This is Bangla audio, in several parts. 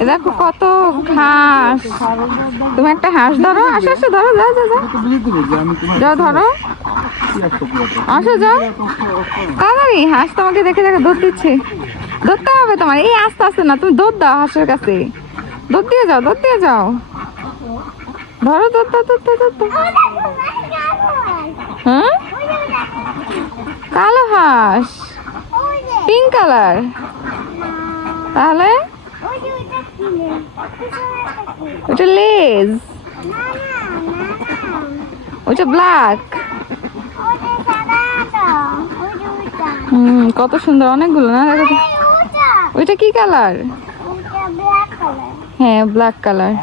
এ দেখো কত হাঁস। তুমি একটা হাঁস ধরো, আসো আসো, ধরো, যাও যাও যাও, যাও ধরো, আসো যাও তাড়াতাড়ি। হাঁস তোমাকে দেখে দেখে দৌড় দিচ্ছে। ধরতে হবে তোমার, এই আস্তে আস্তে না, তুমি দৌড় দাও হাঁসের কাছে, দৌড় দিয়ে যাও, দৌড় দিয়ে যাও, ধরো, দৌড় দাও, দৌড় দাও, দৌড় দাও। হ্যাঁ, কালো হাঁস, পিঙ্ক কালার, তাহলে ওটা লেজ, ওটা ব্ল্যাক। কত সুন্দর, অনেকগুলো না, দেখো ওইটা কি কালার? হ্যাঁ, ব্ল্যাক কালার।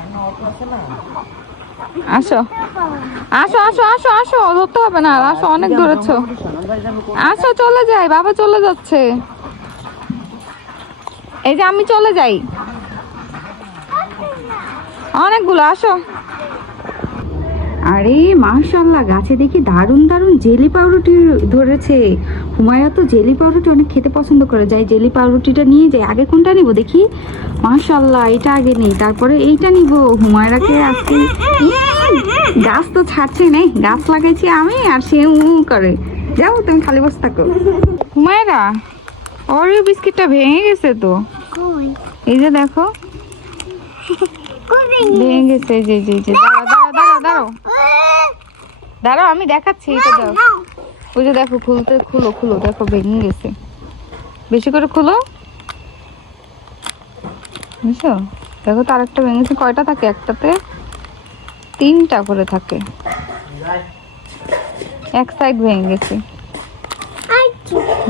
আসো আসো আসো আসো আসো, ধরতে হবে না, আসো, অনেক দূরেছো, আসো চলে যাই, বাবা চলে যাচ্ছে, এই যে আমি চলে যাই, অনেকগুলো, আসো। আরে মাশাআল্লাহ, গাছে দেখি দারুণ দারুণ জেলি পাউরুটি ধরেছে। হুমায়রা তো জেলি পাউরুটি অনেক খেতে পছন্দ করে, যাই জেলি পাউরুটিটা নিয়ে যাই। আগে কোনটা নিব দেখি? মাশাআল্লাহ, এটা আগে নেই, তারপরে এইটা নিব। হুমায়রাকে আজকে গাছ তো ছাড়ছে না, গাছ লাগাইছি আমি আর সে করে। যাও তুমি খালি বসে থাকো। হুমায়রা, ওরিও বিস্কিটটা ভেঙে গেছে তো, এই যে দেখো ভেঙে গেছে, জি জি জি, দাঁড়াও দাঁড়াও দাঁড়াও দাঁড়াও দাঁড়াও, আমি দেখাচ্ছি, এটা দাও। ওই যে দেখো, খুলতে, খুলো খুলো, দেখো ভেঙে গেছে, বেশি করে খুলো, বুঝছো? দেখো তার একটা ভেঙেছে। কয়টা থাকে একটাতে? 3টা করে থাকে, এক সাইড ভেঙে গেছে।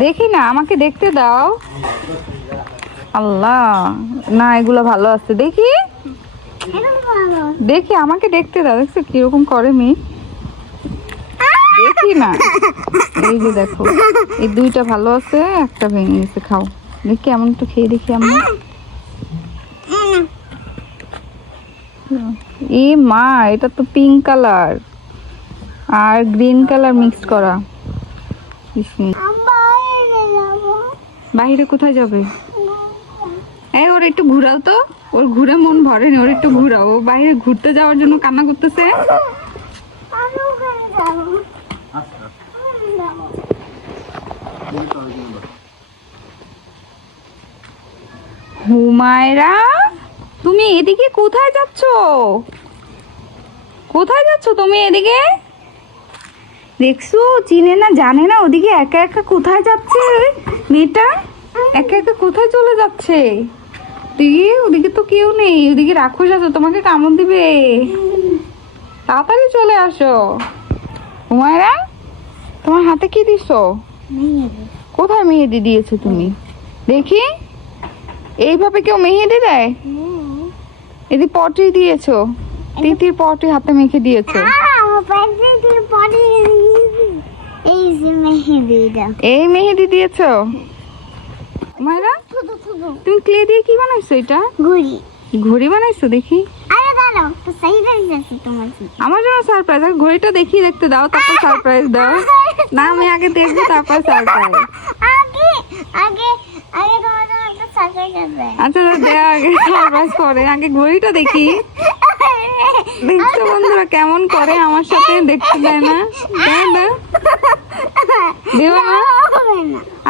দেখি না, আমাকে দেখতে দাও। আল্লাহ, না এগুলো ভালো আছে, দেখি দেখি, আমাকে দেখতে দাও। দেখছো কিরকম করে মেয়ে, দেখি না, এই যে দেখো, এই 2টা ভালো আছে, একটা ভেঙে গেছে। খাও দেখি, এমন একটু খেয়ে দেখি আমরা। এ মা, এটা তো পিঙ্ক কালার আর গ্রিন কালার মিক্সড করা। বাইরে কোথায় যাবে? এই ওর একটু ঘুরাও তো, ওর ঘুরে মন ভরেনি, ওর একটু ঘুরাও। ও বাইরে ঘুরতে যাওয়ার জন্য কান্না করতেছে। হুমায়রা, তুমি এদিকে কোথায় যাচ্ছ? কোথায় যাচ্ছ তুমি? এদিকে দেখছো, চিনে না জানে না, ওদিকে একা একা কোথায় যাচ্ছে মেয়েটা, একা একা কোথায় চলে যাচ্ছে? দিকে, ওদিকে তো কেউ নেই, ওদিকে রাক্ষস আছে, তোমাকে কামড় দিবে। তাড়াতাড়ি চলে আসো। হুমায়রা, তোমার হাতে কি দিছো? কোথায় মেহেদি দিয়েছো তুমি? দেখি, এইভাবে কেউ মেহেদি দেয়? এদি পটি দিয়েছো, তিতির পটি হাতে মেখে দিয়েছো। এই মেহেদি দিয়েছো মায়েরা? তুমি ক্লে দিয়ে কি বানাইছো? এটা ঘড়ি, ঘড়ি বানাইছো? দেখি, আমার জন্য সারপ্রাইজ। ঘড়িটা দেখি, দেখতে দাও, তারপর সারপ্রাইজ দাও। না, আমি আগে দেখবো, তারপর সারপ্রাইজ। আচ্ছা দেয়া, আগে সারপ্রাইজ করে, আগে ঘড়িটা দেখি। দেখছো বন্ধুরা কেমন করে আমার সাথে, দেখতে দেয় না, দিও না,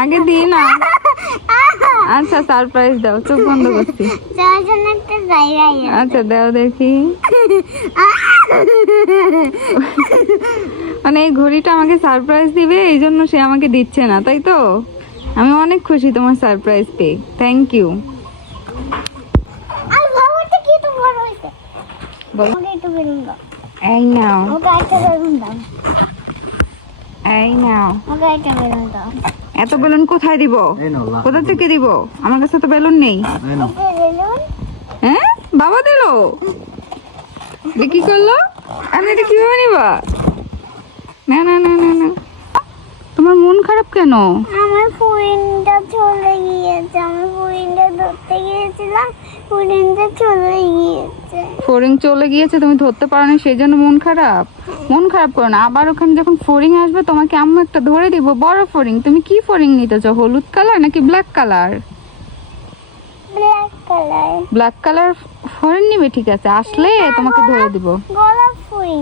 আগে দিই না। আচ্ছা সারপ্রাইজ দাও, চোখ বন্ধ করছি। আচ্ছা দাও দেখি। মানে এই ঘড়িটা আমাকে সারপ্রাইজ দিবে, এই জন্য সে আমাকে দিচ্ছে না, তাই তো? আমি অনেক খুশি তোমার সারপ্রাইজ পেয়ে, থ্যাংক ইউ। এই নাও, এই নাও। এত বেলুন কোথায় দিব? কোথা থেকে দিব? আমার কাছে তো বেলুন নেই। হ্যাঁ, বাবা দিল, কি করলো? আমি এটা কিভাবে নিবা? না না না না না, তোমার মন খারাপ কেন? আমার ফ্রেন্ডটা চলে গিয়েছে, আমি ফ্রেন্ডটা ধরতে গিয়েছিলাম, ফ্রেন্ডটা চলে গিয়েছে। ফড়িং চলে গিয়েছে, তুমি ধরতে পারোনি, সেই জন্য মন খারাপ। মন খারাপ করো না, আবার ওখানে যখন ফড়িং আসবে তোমাকে আম্মু একটা ধরে দিব, বড় ফড়িং। তুমি কি ফড়িং নিতে চাও, হলুদ কালার নাকি black colour? Black colour. Black colour ফড়িং নিবে, ঠিক আছে, আসলে তোমাকে ধরে দিব। গোলাপ ফুল।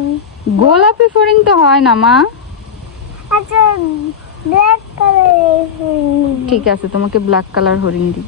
গোলাপি ফড়িং তো হয় না মা। আচ্ছা ব্ল্যাক কালারের ফুল। ঠিক আছে, তোমাকে ব্ল্যাক কালার হরিণ দিব।